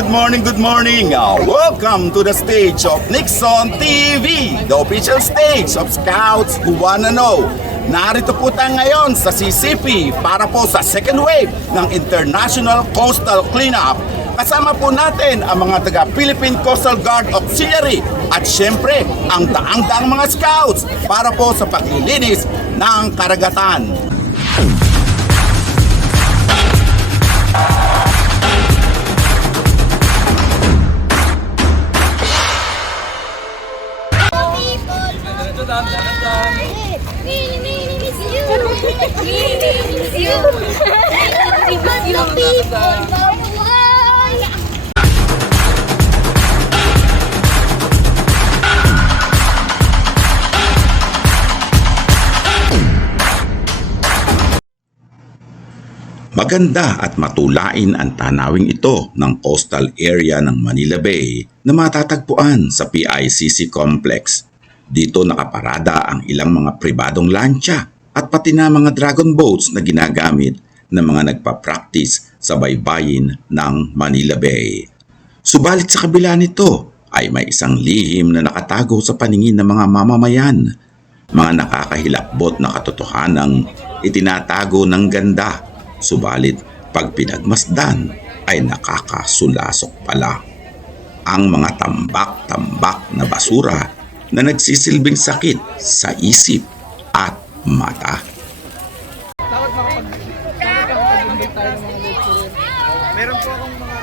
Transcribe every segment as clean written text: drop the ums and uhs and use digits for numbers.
good morning, good morning. Welcome to the stage of Nixon TV, the official stage of Scouts who wanna know. Narito po tayo ngayon sa CCP para po sa second wave ng International Coastal Cleanup. Kasama po natin ang mga taga Philippine Coastal Guard Auxiliary at syempre ang daang-daang mga Scouts para po sa paglilinis ng karagatan. Maganda at matulain ang tanawing ito ng coastal area ng Manila Bay na matatagpuan sa PICC Complex. Dito nakaparada ang ilang mga pribadong lancha at pati na mga dragon boats na ginagamit ng mga nagpa-practice sa baybayin ng Manila Bay. Subalit sa kabila nito ay may isang lihim na nakatago sa paningin ng mga mamamayan. Mga nakakahilakbot na katotohanang itinatago ng ganda. Subalit pag pinagmasdan ay nakakasulasok pala. Ang mga tambak-tambak na basura na nagsisilbing sakit sa isip at mata. Meron po akong mga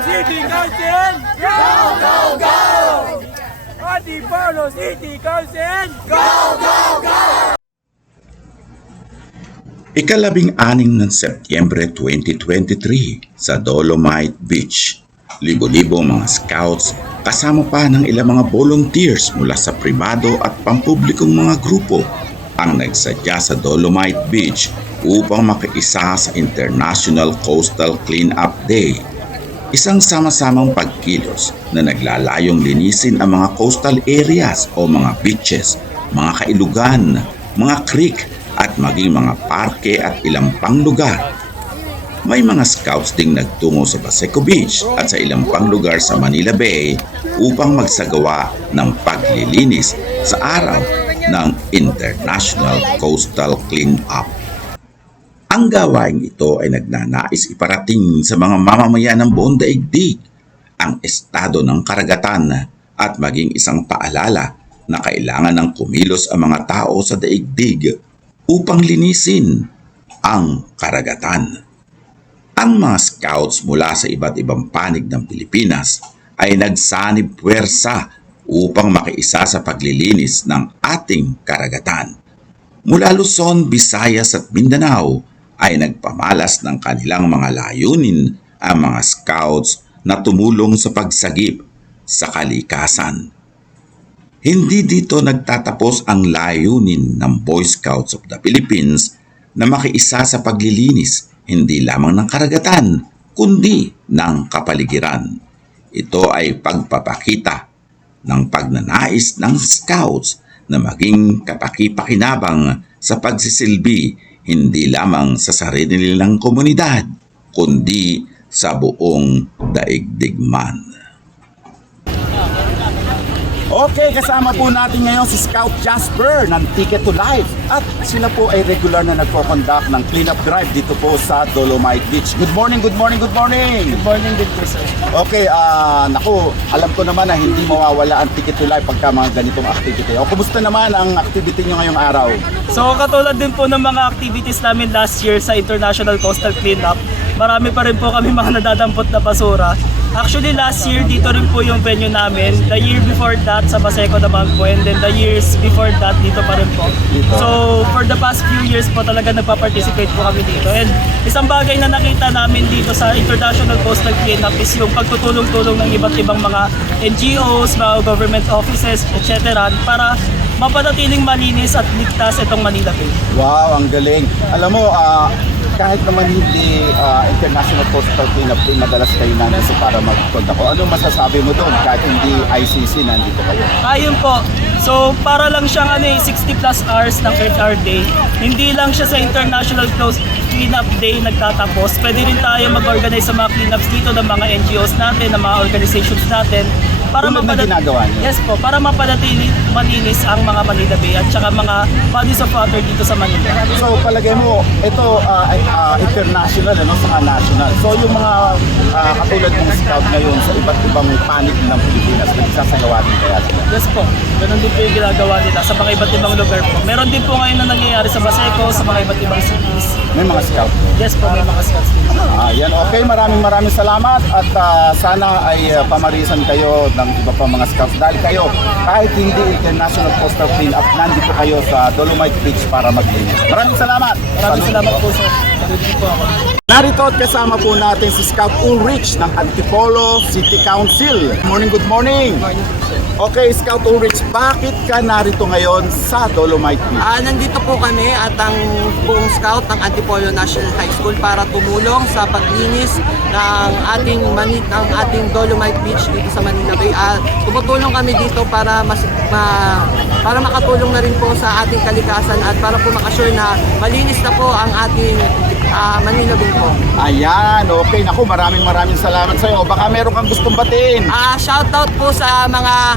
City Council! Go, go, go! Antipolo City Council! Go, go, go! Ikalabing-anim ng Setyembre 2023 sa Dolomite Beach. Libo-libo mga scouts kasama pa ng ilang mga volunteers mula sa pribado at pampublikong mga grupo ang nagsadya sa Dolomite Beach upang makiisa sa International Coastal Cleanup Day. Isang sama-samang pagkilos na naglalayong linisin ang mga coastal areas o mga beaches, mga kailugan, mga creek at maging mga parke at ilang pang lugar. May mga scouts ding nagtungo sa Baseco Beach at sa ilang pang lugar sa Manila Bay upang magsagawa ng paglilinis sa araw ng International Coastal Cleanup. Ang gawaing ito ay nagnanais iparating sa mga mamamayan ng buong daigdig ang estado ng karagatan at maging isang paalala na kailangan ng kumilos ang mga tao sa daigdig upang linisin ang karagatan. Ang mga scouts mula sa iba't ibang panig ng Pilipinas ay nagsanib puwersa upang makiisa sa paglilinis ng ating karagatan. Mula Luzon, Visayas at Mindanao ay nagpamalas ng kanilang mga layunin ang mga scouts na tumulong sa pagsagip sa kalikasan. Hindi dito nagtatapos ang layunin ng Boy Scouts of the Philippines na makiisa sa paglilinis hindi lamang ng karagatan kundi ng kapaligiran. Ito ay pagpapakita ng pagnanais ng scouts na maging kapakipakinabang sa pagsisilbi hindi lamang sa sarili nilang komunidad, kundi sa buong daigdig man. Okay, kasama po natin ngayon si Scout Jasper ng Ticket to Life at sila po ay regular na nagko-conduct ng cleanup drive dito po sa Dolomite Beach. Good morning, good morning, good morning! Good morning din po, sir. Okay, naku, alam ko naman na hindi mawawala ang Ticket to Life pagka mga ganitong activity. O, kumusta naman ang activity nyo ngayong araw? So katulad din po ng mga activities namin last year sa International Coastal Cleanup, marami pa rin po kami mga nadadampot na basura. Actually, last year, dito rin po yung venue namin. The year before that, sa Baseco naman po. And then the years before that, dito pa rin po. So, for the past few years po, talaga nagpa-participate po kami dito. And isang bagay na nakita namin dito sa International Coastal Cleanup is yung pagtutulong-tulong ng iba't ibang mga NGOs, mga government offices, etc. para mapanatiling malinis at ligtas itong Manila Bay. Wow, ang galing. Alam mo, kahit naman hindi International Coastal Cleanup Day, madalas kayo nandito para mag-contact ko. Ano masasabi mo doon kahit hindi ICC nandito kayo? Ayun po. So, para lang siyang 60 plus hours ng Earth Hour Day. Hindi lang siya sa International Cleanup Day nagtatapos. Pwede rin tayo mag-organize sa mga cleanups dito ng mga NGOs natin, ng mga organizations natin. Para Tulad ng ginagawa niyo? Yes po, para mapanatili malinis ang mga Manila Bay at saka mga bodies of water dito sa Manila. So palagay mo, ito international, saka national. So yung mga katulad ng scout ngayon sa iba't ibang panig ng Pilipinas, nagsasagawa din kaya sila? Yes po, ganun din po yung ginagawa nila sa mga iba't ibang lugar po. Meron din po ngayon na nangyayari sa Baseco, sa mga iba't ibang cities. May mga scout. Yes po, may mga scouts din. Yan, okay. Maraming salamat at sana ay pamarisan kayo ng iba pa mga scouts dahil kayo kahit hindi International Coastal Cleanup, nandito kayo sa Dolomite Beach para maglinis. Maraming salamat. Maraming salamat po sir. Salud po ako. Narito at kasama po natin si Scout Ulrich ng Antipolo City Council. Good morning. Okay, Scout Ulrich, bakit ka narito ngayon sa Dolomite Beach? Nandito po kami at ang buong scout ng Antipolo National High School para tumulong sa paglinis ng ating Dolomite Beach dito sa Manila Bay. Tumutulong kami dito para para makatulong na rin po sa ating kalikasan at para po makasure na malinis na po ang ating Manila Bay po. Ayan, okay. Naku, maraming salamat sa iyo. Baka meron kang gustong batiin. Shoutout po sa mga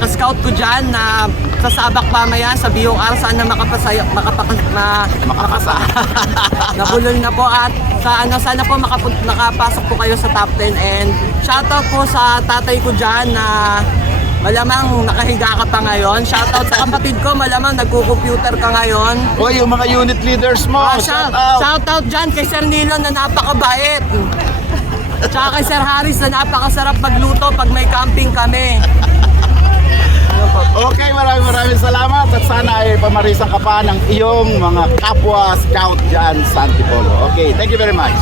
ka-scout ko dyan na sasabak mamaya sa BOR. Sana nabulol na po at sana po makapasok po kayo sa top 10. And shoutout po sa tatay ko dyan na malamang nakahiga ka pa ngayon. Shoutout sa kapatid ko, malamang nagko-computer ka ngayon. O, yung mga unit leaders mo. Shoutout dyan kay Sir Nilo na napakabait. Tsaka kay Sir Harris na napakasarap magluto pag may camping kami. Okay, maraming salamat at sana ay pamarisan ka pa ng iyong mga kapwa scout dyan sa Antipolo. Okay, thank you very much.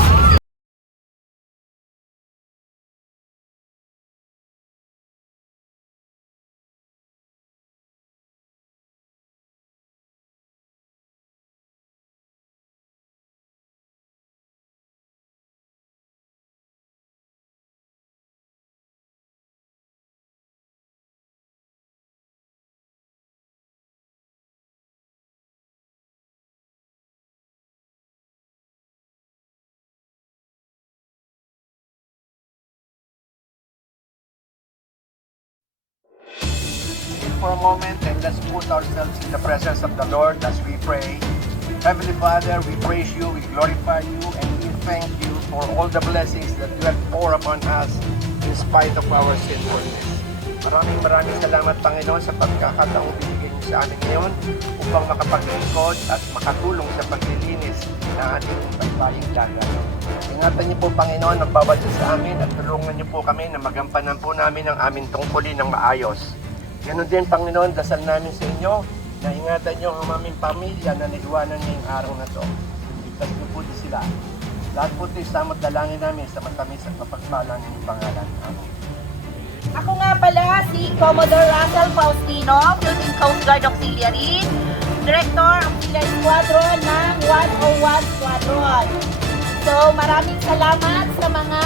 For a moment and let's put ourselves in the presence of the Lord as we pray. Heavenly Father, we praise you, we glorify you, and we thank you for all the blessings that you have poured upon us in spite of our sinfulness. Maraming salamat, Panginoon, sa pagkakataong binigay niyo sa amin ngayon upang makapaglingkod at makatulong sa paglilinis ng ating baybaying dagat. Ingatan niyo po, Panginoon, ang bawat isa sa amin at tulungan niyo po kami na magampanan po namin ang aming tungkulin ng maayos. Ganon din, Panginoon, dasal namin sa inyo na ingatan niyo ang aming pamilya na naiwanan ngayong araw na to. Ligtas niyo po din sila. Lahat po ito isamot dalangin namin sa matamis at mapagpalang ng pangalan. Amen. Ako nga pala si Commodore Russell Faustino, Philippine Coast Guard Auxiliary, Director Auxiliary Squadron ng 101 Squadron. So maraming salamat sa mga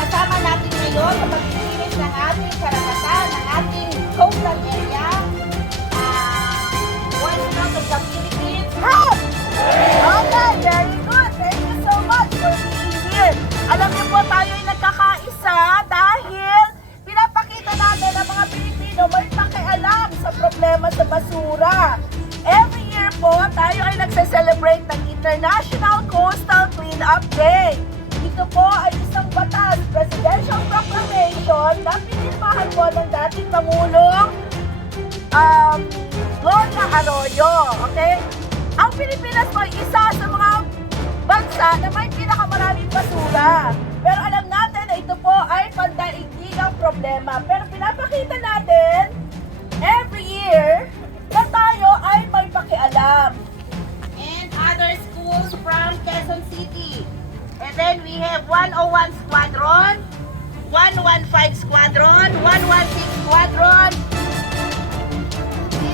kasama natin ngayon sa paglilinis ng ating karagatan, ng ating coastal area. Once out of the Philippines. Okay, very good. Thank you so much for being here. Alam niyo po, tayo ay nagkakaisa dahil pinapakita natin ang mga Pilipino may pakialam sa problema sa basura. Every year po, tayo ay nagse-celebrate ng International Coastal Cleanup Day. Ito po ay isang batas, Presidential Proclamation na pinirmahan po ng dating Pangulong Gloria Arroyo. Okay? Ang Pilipinas po ay isa sa mga bansa na may pinakamaraming basura. Pero alam natin na ito po ay pandaigdigang problema. Pero pinapakita natin every year na tayo ay may pakialam. And other schools from Quezon City. And then we have 101 Squadron, 115 Squadron, 116 Squadron,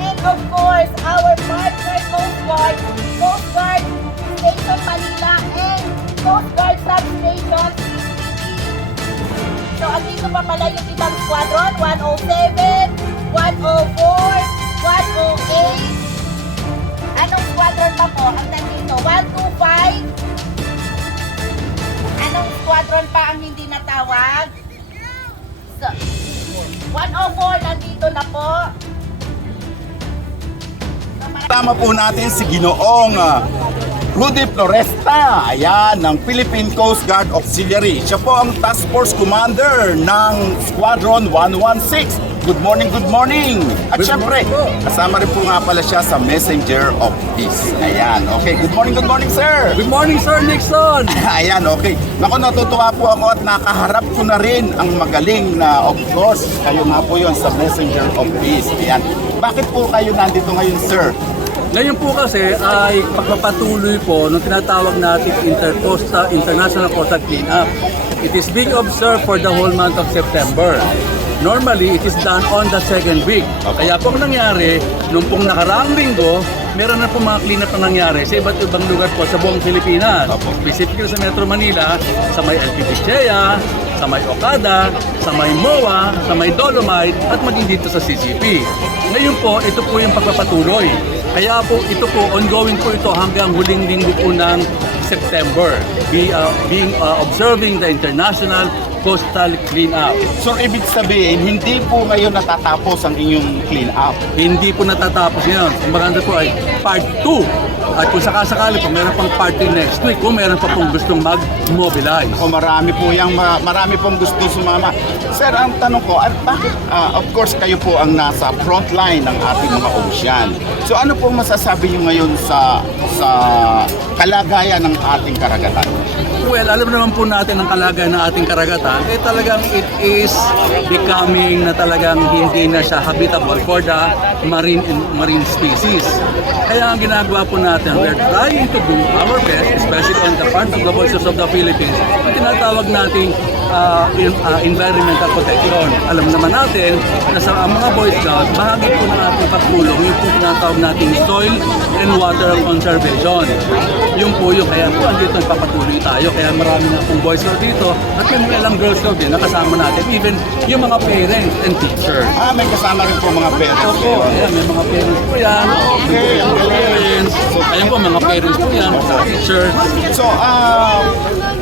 and of course, our partner Coast Guard Station Manila, and Coast Guard Substation So, andito pa pala yung ibang squadron, 107, 104, 108. Anong squadron pa po ang nandito? 125. Anong squadron pa ang hindi natawag? So, 104 nandito na po. Tama po natin si Ginoong Rudy Floresta, ayan, ng Philippine Coast Guard Auxiliary. Siya po ang Task Force Commander ng Squadron 116. Good morning, good morning! At syempre, kasama rin po nga pala siya sa Messenger of Peace. Ayan, okay. Good morning, sir! Good morning, Sir Nixon! Ayan, okay. Naku, natutuwa po ako at nakaharap ko na rin ang magaling na, of course, kayo nga po yun sa Messenger of Peace. Ayan. Bakit po kayo nandito ngayon, sir? Ngayon po kasi ay pagpapatuloy po ng tinatawag natin International Coastal Cleanup. It is being observed for the whole month of September. Normally, it is done on the second week. Kaya po ang nangyari, nung pong nakaraang linggo, meron na po mga cleanup na nangyari sa iba't ibang lugar po sa buong Pilipinas. Specifically sa Metro Manila, sa may LP Pichea, sa may Okada, sa may MOA, sa may Dolomite, at maging dito sa CCP. Ngayon po, ito po yung pagpapatuloy. Kaya po, ito po, ongoing po ito hanggang huling linggo po ng September. Observing the International Coastal Cleanup. So, ibig sabihin, hindi po ngayon natatapos ang inyong clean-up. Hindi po natatapos yun. Ang maganda po ay part 2. At kung sakasakali po, meron pang part 3 next week kung meron pa pong gustong mag-mobilize. O marami pong gusto sumama. Sir, ang tanong ko, bakit, of course, kayo po ang nasa front line ng ating mga ocean. So, ano pong masasabi nyo ngayon sa kalagayan ng ating karagatan? Well, alam naman po natin ang kalagayan ng ating karagatan, talagang it is becoming na talagang hindi na siya habitable for the marine species. Kaya ang ginagawa po natin, we're trying to do our best, especially on the part of the Voices of the Philippines, na tinatawag nating environmental protection. Alam naman natin na sa mga Boy Scouts, bahagi po ng ating pagtulong yung po tinatawag nating soil and water conservation. Yung po yung kaya po andito nagpapatuloy tayo. Kaya marami na pong Boy Scout dito at may mga ilang Girl Scout din nakasama natin. Even yung mga parents and teachers. May kasama rin po mga parents. Opo, ayan, may mga parents po yan. Okay, ang galing. Parents. Ayan po, mga parents po yan, mga teachers. So,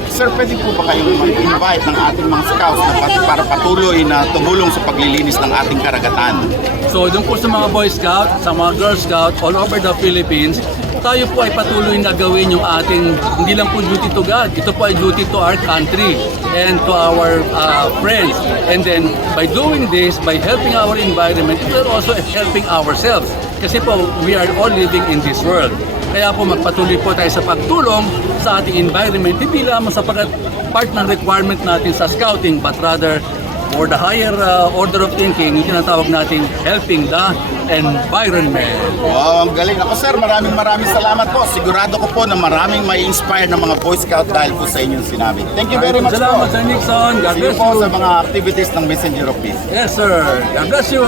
sir, pwede po ba kayong mag-invite ng ating mga scouts para patuloy na tumulong sa paglilinis ng ating karagatan? So, doon po sa mga Boy Scout, sa mga Girl Scout, all over the Philippines, tayo po ay patuloy na gawin yung ating, hindi lang po duty to God, ito po ay duty to our country and to our friends. And then, by doing this, by helping our environment, we are also helping ourselves. Kasi po, we are all living in this world. Kaya po magpatuloy po tayo sa pagtulong sa ating environment, hindi lamang sapagkat part ng requirement natin sa scouting, but rather for the higher order of thinking, yung tinatawag natin helping the environment. Wow, ang galing. Ako sir, maraming salamat po. Sigurado ko po na maraming may inspire ng mga Boy Scout dahil po sa inyong sinabi. Thank you very much Salamat, po. Sir Nixon. God See you bless po you. sa mga activities ng Messenger of Peace. Yes, sir. God bless you.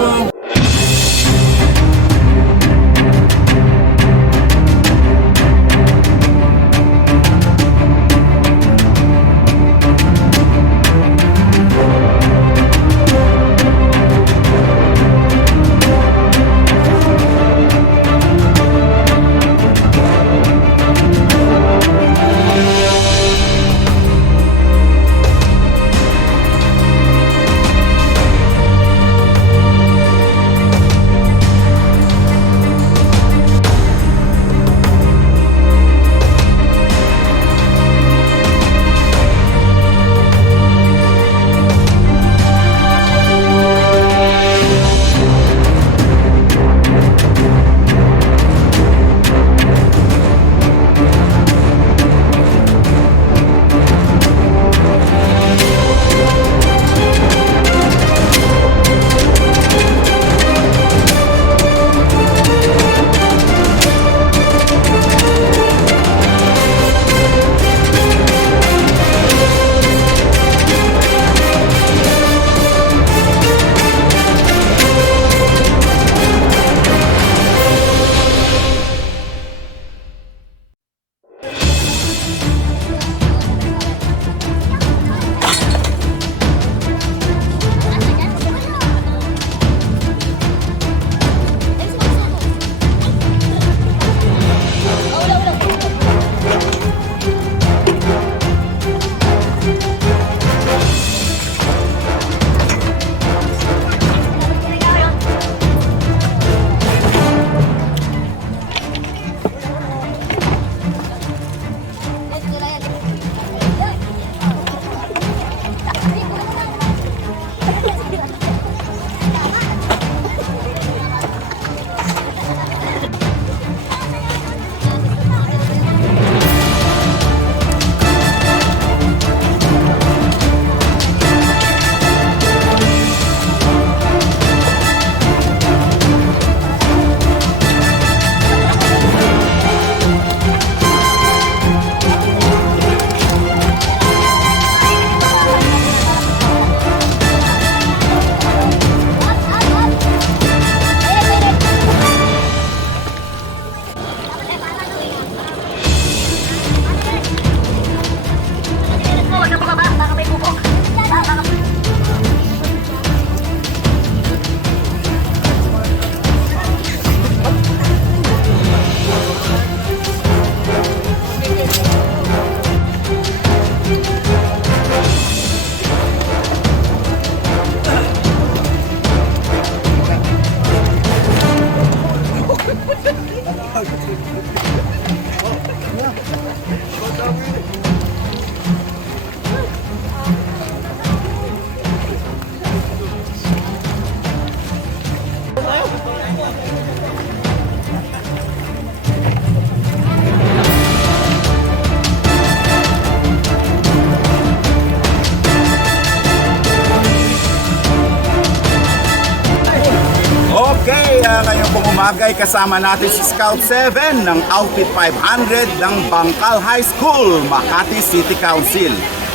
Okay, ngayon pong umaga ay kasama natin si Scout 7 ng Outfit 500 ng Bangkal High School, Makati City Council.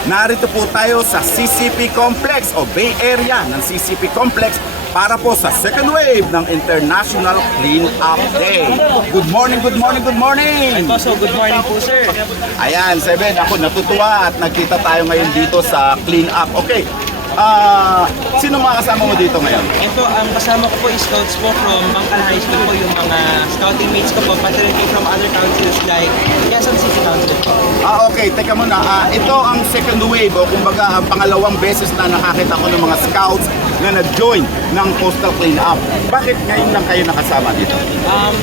Narito po tayo sa CCP Complex o Bay Area ng CCP Complex para po sa second wave ng International Clean Up Day. Good morning, good morning, good morning! So, good morning po, sir. Ayan, Seven, ako natutuwa at nagkita tayo ngayon dito sa Clean Up. Okay, sino mga kasama mo dito ngayon? Ito, ang kasama ko po is scouts po from Bangkal High School po, yung mga scouting mates ko po, pati rin po from other councils like Quezon City Council po. Okay, teka muna. Ito ang second wave o kumbaga ang pangalawang beses na nakakita ko ng mga scouts na nag-join ng Coastal Cleanup. Bakit ngayon lang kayo nakasama dito?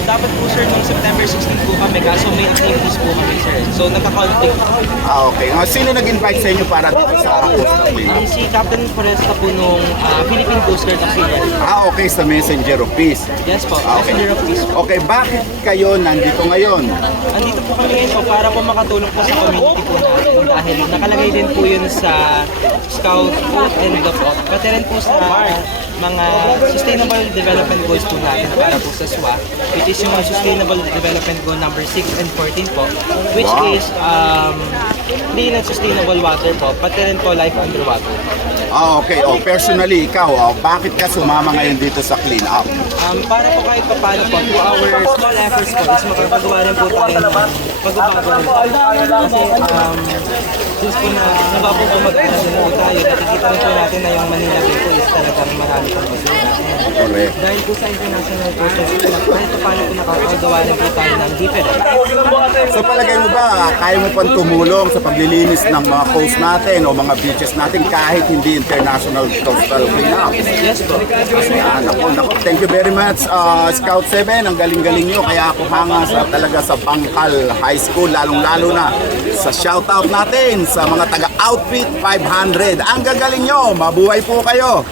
Dapat po sir, noong September 16 po kami, kaso may activities po kami sir. So, nagka-conflict po. Okay. Sino nag-invite sa inyo para dito sa Coastal Cleanup? Si Captain Foresta po nung Philippine Coast Guard Auxiliary. Okay, sa Messenger of Peace. Yes po, Okay. Messenger of Peace po. Okay, bakit kayo nandito ngayon? Andito po kami ngayon po para po makatulong po sa community po natin dahil nakalagay din po yun sa Scout Food and the po. Pati rin po sa mga Sustainable Development Goals po natin para po sa SWA, which is yung Sustainable Development Goal number 6 and 14 po, which Wow. is clean and sustainable water po, pati rin po life underwater. Okay. Personally, ikaw, bakit ka sumama ngayon dito sa Clean Up? Para po kahit pa paano po, to our small efforts po, is makapagawa rin po tayo ng pagbabago rin po. Kasi since po na nababaw po mag-aaral din po tayo, nakikita rin po natin na yung Manila Bay po is talagang marami pong basura. Correct. Dahil po sa international process, kahit pa paano po nakakagawa rin po tayo ng different. Sa palagay mo ba, kaya mo pang tumulong sa paglilinis ng mga coast natin o mga beaches natin kahit hindi international coastal cleanup? Yes po. Naku, thank you very much, Scout 7. Ang galing-galing nyo. Kaya ako hanga talaga sa Bangkal High School, lalong-lalo na sa shoutout natin sa mga taga-Outfit 500. Ang gagaling nyo. Mabuhay po kayo.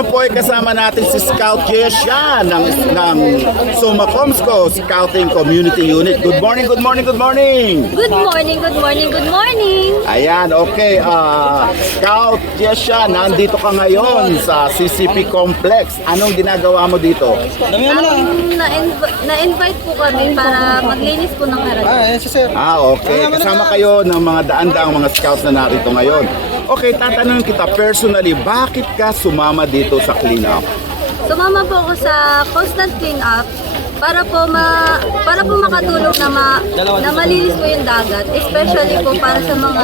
naman po ay kasama natin si Scout Jesha ng Suma Comsco Scouting Community Unit. Good morning, good morning, good morning! Good morning, good morning, good morning! Ayan, okay. Scout Jesha, nandito ka ngayon sa CCP Complex. Anong ginagawa mo dito? Na-invite po kami para maglinis po ng karagatan. Okay. Kasama kayo ng mga daan-daang mga scouts na narito ngayon. Okay, tatanungin kita personally, bakit ka sumama dito sa cleanup? Sumama po ako sa constant clean-up para po makatulong na malinis po yung dagat, especially po para sa mga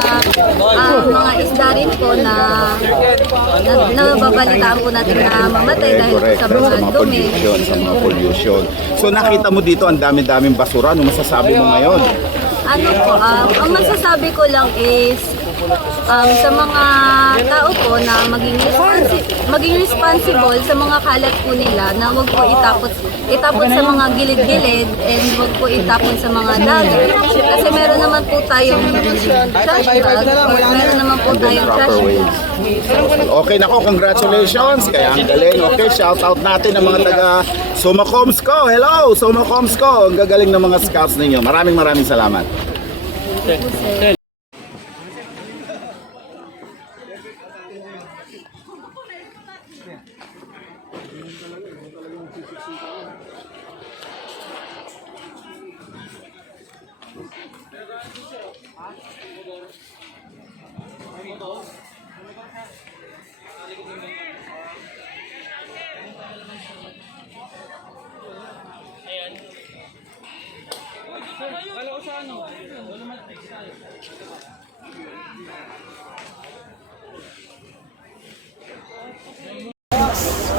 isda rin po na nababalitaan po natin na mamatay dahil po Correct. sa Sa mga mga dumi. pollution, sa mga pollution. So nakita mo dito ang dami-daming basura. Ano masasabi mo ngayon? Ano po, ang masasabi ko lang is sa mga tao po na maging responsible sa mga kalat po nila na wag po itapon sa mga gilid-gilid and wag po itapon sa mga dagat. Kasi meron naman po tayong trash bag, meron naman po tayong trash Proper way. bin. Okay, nako, congratulations. Kaya ang galing. Okay, shout out natin ang mga taga Suma Comsco. Hello, Suma Comsco. Ang gagaling ng mga scouts ninyo. Maraming salamat.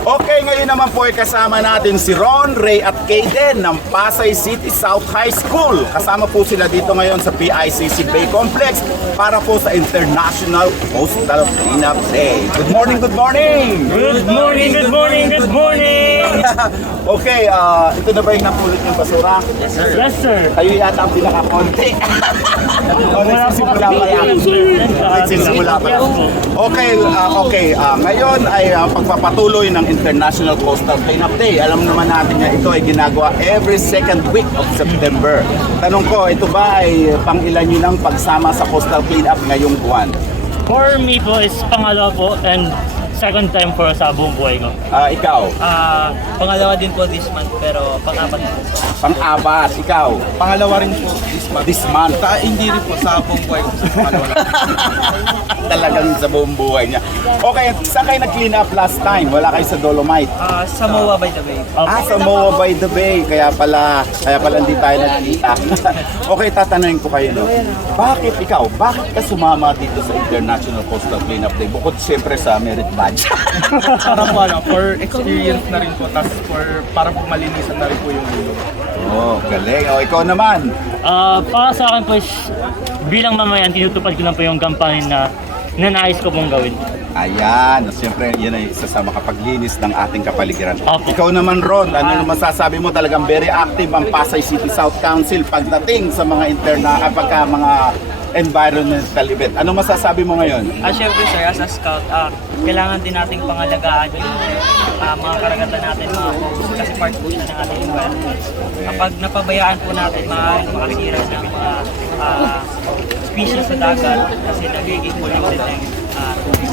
Okay, ngayon naman po ay kasama natin si Ron, Ray at Kaden ng Pasay City South High School. Kasama po sila dito ngayon sa PICC Bay Complex para po sa International Coastal Cleanup Day. Good morning, good morning! Good morning, good morning, good morning! Okay, ito na ba yung napulot ng basura? Yes, sir. Kayo yata ang pinaka-konti. Nagsisimula pa lang. Nagsisimula pa lang. Okay, ngayon ay pagpapatuloy ng International Coastal Cleanup Day. Alam naman natin na ito ay ginagawa every second week of September. Tanong ko, ito ba ay pang-ilan nyo ng pagsama sa Coastal Cleanup ngayong buwan? For me po is pangalawa po and second time for sa buong buhay ko. Ikaw, Pangalawa din po this month, pero pang-apat na po. pang-apat. Ikaw, Pangalawa rin po this month. this month. Hindi rin po sa buong buhay ko sa pangalawa lang. Talagang sa buong buhay niya. Okay, saan kayo nag-clean up last time? Wala kayo sa Dolomite? Samoa by the Bay. Sa Moa by the Bay. Kaya pala hindi tayo nagkita. Okay, tatanungin ko kayo, no? Bakit ka sumama dito sa International Coastal Cleanup Day? Bukod siyempre sa merit badge. Para po for experience na rin po, tapos para po malinisan na rin po yung ilog. Oh, galing. O, ikaw naman. Para sa akin po is, bilang mamayan, tinutupad ko lang po yung kampanya na nais ko pong gawin. Ayan, siyempre yan ay isa sa makapaglinis ng ating kapaligiran. Opo. Ikaw naman, Ron, ano masasabi mo? Talagang very active ang Pasay City South Council pagdating sa mga mga environmental event. Ano masasabi mo ngayon? Syempre sir, as a scout, kailangan din nating pangalagaan yung mga karagatan natin, mga coast, kasi part po siya ng ating environment. Kapag napabayaan po natin, maaaring makasira ng mga species sa dagat kasi nagiging polluted na yung tubig.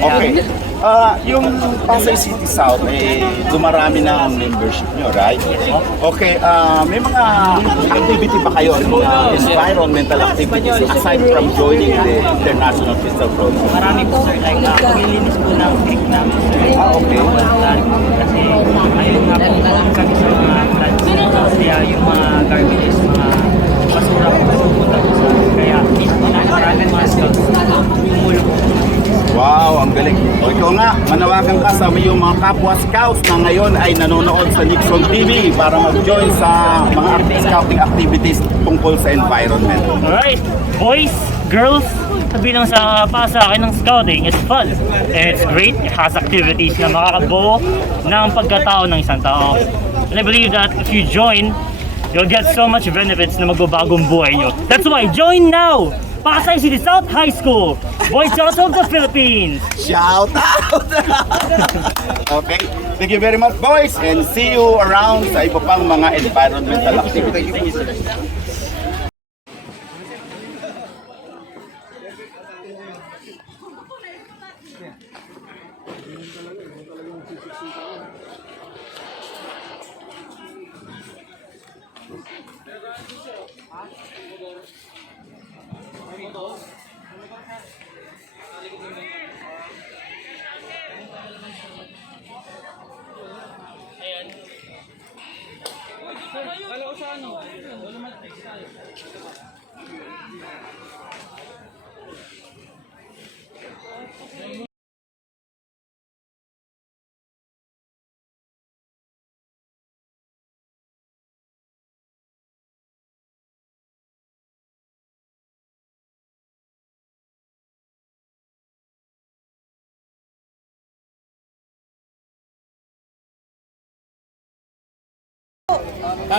Okay. Yung Pasay City South, dumarami na ang membership nyo, right? Okay, may mga activity ba kayo, mga environmental activities aside from joining the International Coastal Program? Marami po sir, like paglilinis po ng creek namin sir. Okay. Kasi ayun nga po kami sa mga floods. Kaya yung mga garbages, mga basura po pupunta po sa kaya mismo na maraming mga scouts tumulong po. Wow, ang galing. O ikaw nga, manawagan ka sa iyong mga kapwa scouts na ngayon ay nanonood sa Nixon TV para mag-join sa mga scouting activities tungkol sa environment. Alright, boys, girls, bilang sa akin ng scouting, it's fun. And it's great, it has activities na makakabuo ng pagkatao ng isang tao. And I believe that if you join, you'll get so much benefits na magbabagong buhay nyo. That's why, join now! Pasay City South High School, Boy Scouts of the Philippines. Shout out! Okay, thank you very much boys and see you around sa iba pang mga environmental activities.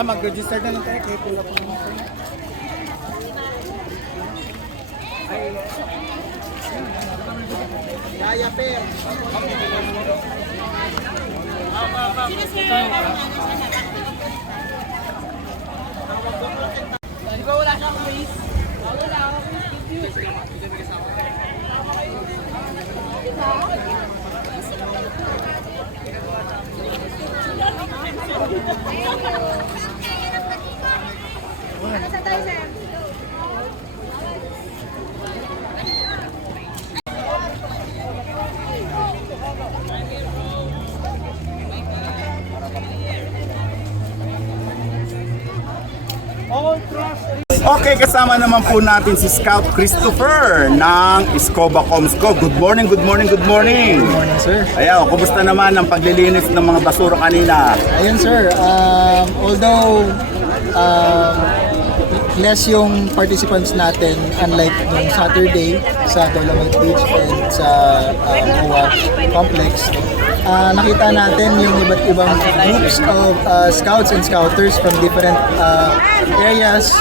Mag-register na lang tayo kay Pula po. Okay, kasama naman po natin si Scout Christopher ng Escoba Comsco. Good morning, good morning, good morning. Good morning, sir. Ayaw, kumusta naman ang paglilinis ng mga basura kanina? Ayun, sir. Although less yung participants natin, unlike nung Saturday sa Dolomite Beach and sa MOA Complex, nakita natin yung iba't ibang groups of scouts and scouters from different areas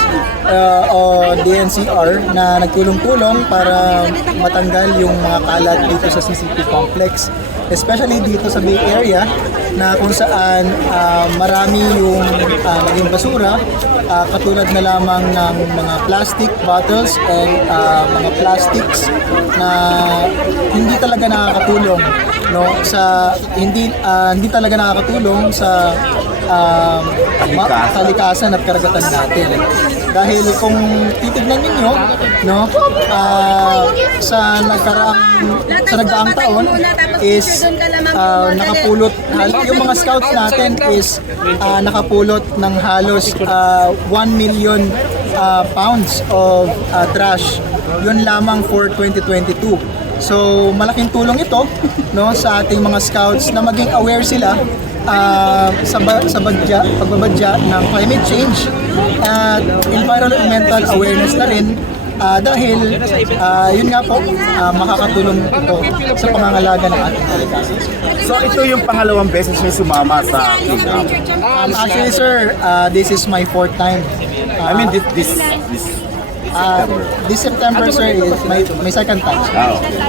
o DNCR na nagtulong-tulong para matanggal yung mga kalat dito sa CCP Complex. Especially dito sa Bay Area na kung saan marami yung naging basura, katulad na lamang ng mga plastic bottles and mga plastics na hindi talaga nakakatulong, no, sa hindi talaga nakakatulong sa kalikasan at karagatan natin. Dahil kung titignan niyo, no, sa nagdaang taon is nakapulot, yung mga scouts natin is nakapulot ng halos 1 million pounds of trash. Yun lamang for 2022. So malaking tulong ito, no, sa ating mga scouts na maging aware sila sa pagbabadya ng climate change at environmental awareness na rin, dahil yun nga po, makakatulong ito sa pangangalaga ng ating kalikasan. So ito yung pangalawang beses may sumama sa cleanup. Actually, sir, this is my 4th time. I mean this September. This September, sir, is my 2nd time.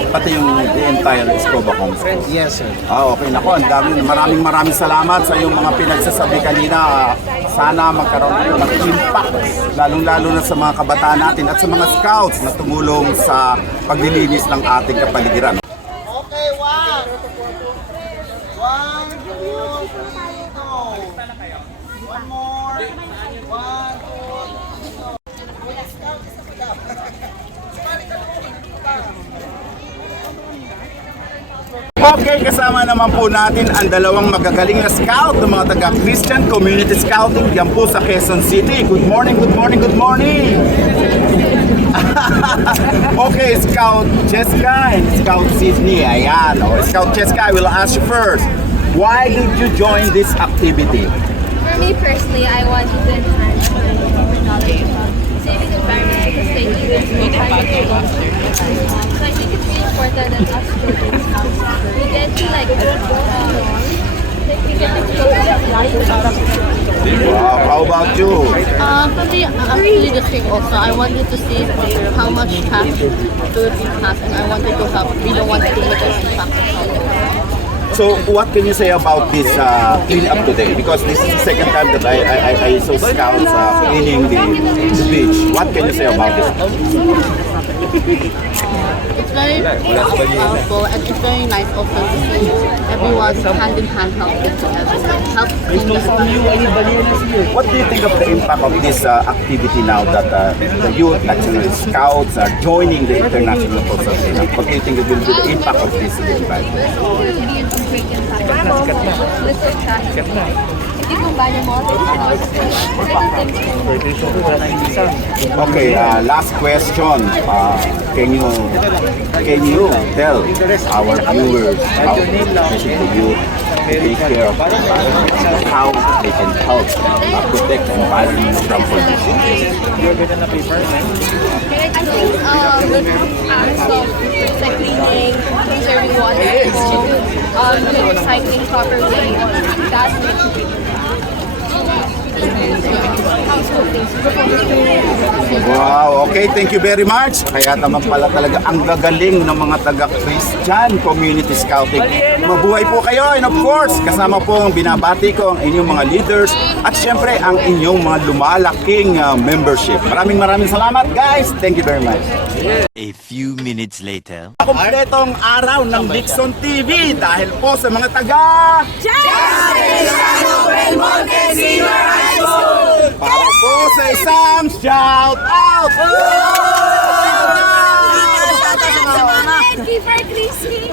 Pati yung the entire Escoba Comsco. Yes, sir. Okay, nako, ang dami. Maraming salamat sa iyong mga pinagsasabi kanina. Sana magkaroon ng impact, lalong-lalo na sa mga kabataan natin at sa mga scouts na tumulong sa paglilinis ng ating kapaligiran. Okay, one, two, three, go. One more. One, two, go. Okay, kasama naman po natin ang dalawang magagaling na scout ng mga taga-Christian Community Scouting diyan po sa Quezon City. Good morning, good morning, good morning! Okay, Scout Jessica and Scout Sydney. Ayan, Scout Jessica, I will ask you first. Why did you join this activity? For me personally, I wanted to enhance my knowledge of saving the environment because taking this is part of the long-term. So I think it's really important that us students, we get to we get to Wow, how about you? For me, actually the same also. I wanted to see how much cash Philippines has, and I wanted to help. We don't want to make an impact. So what can you say about this cleanup today? Because this is the second time that I saw scouts cleaning the beach. What can you say about this? It's very powerful, and it's very nice also to see everyone hand in hand helping together, help clean the environment. What do you think of the impact of this activity now that the youth, national scouts are joining the international consortium? What do you think will be the impact of this in the environment? Okay, last question. Can you tell our viewers how especially the youth take care of the environment, how they can help protect the environment from pollution? I think recycling, conserving water, doing recycling properly, that Wow, okay, thank you very much. Kaya naman pala talaga ang gagaling ng mga taga-Christian Community Scouting. Mabuhay po kayo, and of course, kasama po ang binabati ko ang inyong mga leaders at syempre ang inyong mga lumalaking membership. Maraming salamat guys. Thank you very much. A few minutes later. Kompletong araw ng Dixon TV dahil po sa mga taga para po sa isang shout out! Thank you for Chrissy!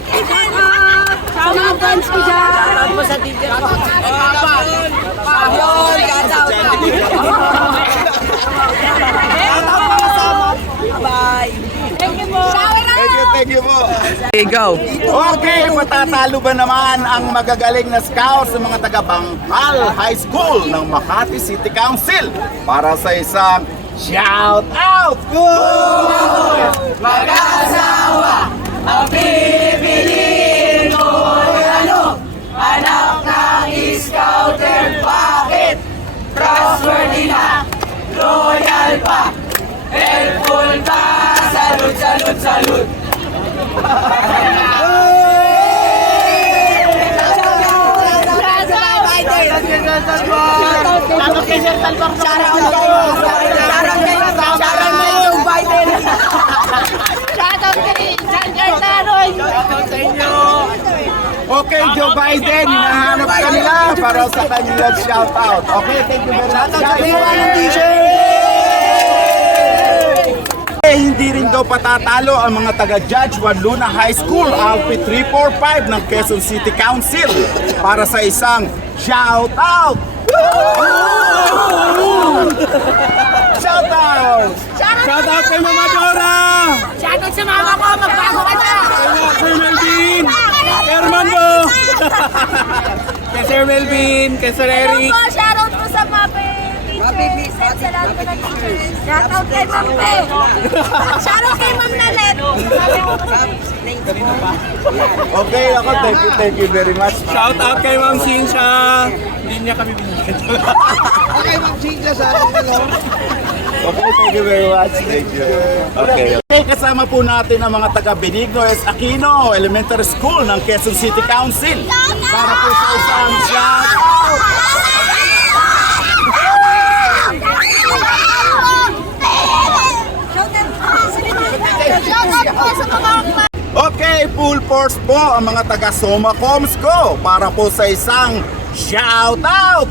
Shout out ko dyan! Shout out po sa teacher ko! Bye! Thank you po! Thank you po! Okay, matatalo ba naman ang magagaling na scouts sa mga taga-Bangkal High School ng Makati City Council para sa isang shout out! Mag-asawa ang bibiliin ko ano? Anak ng scouter, bakit? Trustworthy na, loyal pa, helpful pa, salud! Okay, Joe Biden, hinahanap ka nila para sa kanilang shout out. Okay, thank you very much. Hindi rin daw patatalo ang mga taga-Judge Juan Luna High School Outfit 345 ng Quezon City Council para sa isang shout out! Shout out! Shout out kay Mama Dora! Shout out sa mama ko, magbago ka na! Sir Melvin! Chairman mo! Kay Sir Melvin, kay Sir Eric! Shout out po sa Mape teachers! Sa lahat po ng teachers! Shout out kay Mape! Shout out kay Ma'am Nalet! Okay, ako, thank you very much. Shout out kay Ma'am Cynthia. Hindi niya kami binigyan. Okay, Ma'am Cynthia, sa akin na Okay, thank you very much. Thank you. Okay. Okay, kasama po natin ang mga taga Benigno S. Aquino Elementary School ng Quezon City Council para po sa isang shout out! Okay, full force po ang mga taga Soma Comsco para po sa isang shout out!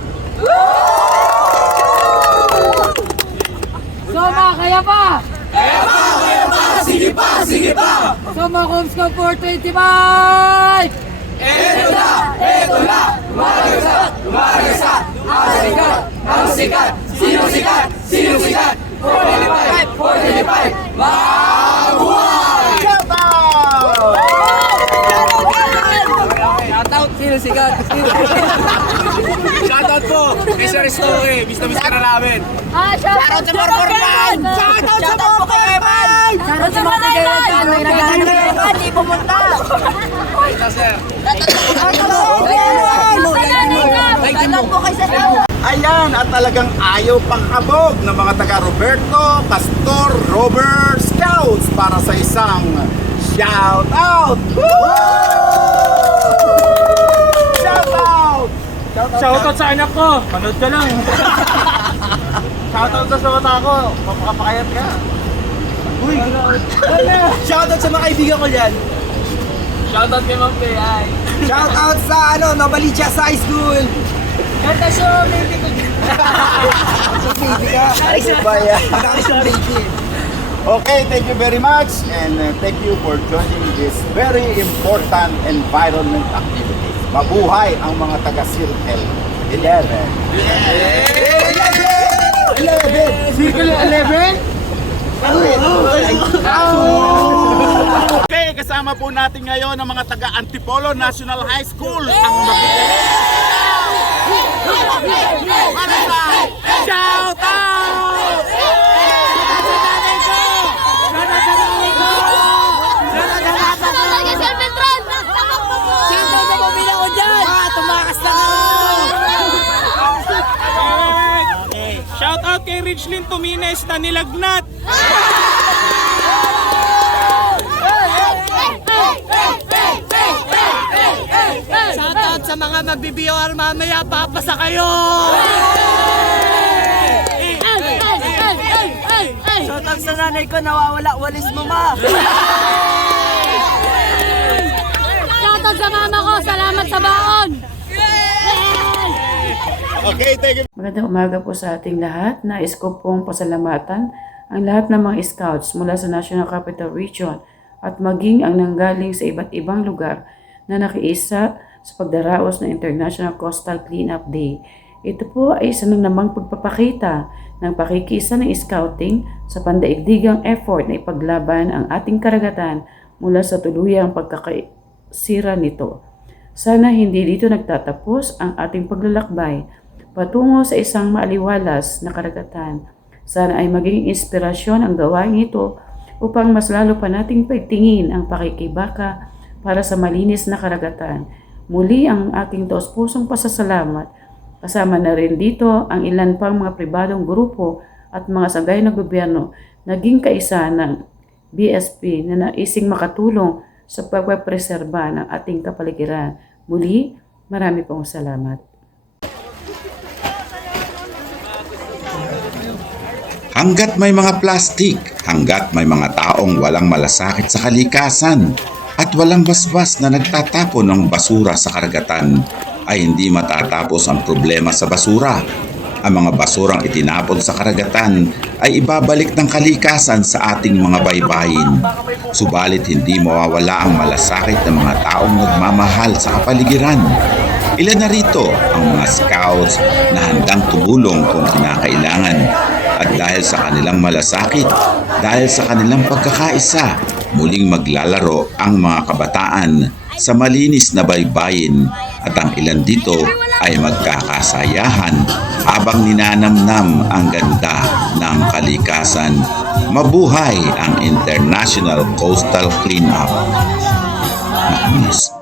Soma, kaya pa! Kaya pa! Sige pa! Soma Comsco 425! Eto na! Umagasat! Ang sikat! Sino sikat? 425! Mabuhay! Shout out! Shout out po! Mr. Story! Miss ka na namin! Shout out sa Marcorman! Shout out sa Marcorman! Shout out sa Marcorman! May nagano na Evan, di pumunta! Shout out po kay Sir. Ay, Ayan, at talagang ayaw panghabog ng mga taga Roberto Pastor Robert Scouts para sa isang shout out! Shout out! Shoutout sa anak ko. Panood ka lang. Shoutout sa mata ko, mapakapakayat ka. Shoutout sa mga kaibigan ko dyan. Shoutout kay Ma'am Pay. Shoutout sa Novaliches High School. Ito siya, baby ko. Baby ka. Okay, thank you very much and thank you for joining this very important environment activity. Mabuhay ang mga taga Circle 11. 11! Circle 11? Okay, kasama po natin ngayon ang mga taga Antipolo National High School. Ang shout out! Shout out kay Richlyn Tumines na nilagnat. Shoutout sa mga magbibiyor mamaya, papasa kayo! Shoutout sa nanay ko, nawawala walis mo, ma! Shoutout sa mama ko, salamat sa baon! Okay, thank you. Magandang umaga po sa ating lahat. Nais ko pong pasalamatan ang lahat ng mga scouts mula sa National Capital Region at maging ang nanggaling sa iba't ibang lugar na nakiisa sa pagdaraos ng International Coastal Cleanup Day. Ito po ay isa na namang pagpapakita ng pakikisa ng scouting sa pandaigdigang effort na ipaglaban ang ating karagatan mula sa tuluyang pagkakasira nito. Sana hindi dito nagtatapos ang ating paglalakbay patungo sa isang maaliwalas na karagatan. Sana ay maging inspirasyon ang gawain ito upang mas lalo pa nating pagtingin ang pakikibaka para sa malinis na karagatan. Muli ang aking taos-pusong pasasalamat. Kasama na rin dito ang ilan pang mga pribadong grupo at mga sagay na gobyerno naging kaisa ng BSP na naising makatulong sa pagpapreserba ng ating kapaligiran. Muli, marami pong salamat. Hanggat may mga plastik, hanggat may mga taong walang malasakit sa kalikasan, at walang basbas na nagtatapon ng basura sa karagatan, ay hindi matatapos ang problema sa basura. Ang mga basurang itinapon sa karagatan ay ibabalik ng kalikasan sa ating mga baybayin. Subalit hindi mawawala ang malasakit ng mga taong nagmamahal sa kapaligiran. Ilan na rito ang mga scouts na handang tumulong kung kinakailangan. At dahil sa kanilang malasakit, dahil sa kanilang pagkakaisa, muling maglalaro ang mga kabataan sa malinis na baybayin at ang ilan dito ay magkakasayahan habang ninanamnam ang ganda ng kalikasan. Mabuhay ang International Coastal Cleanup. Makinis.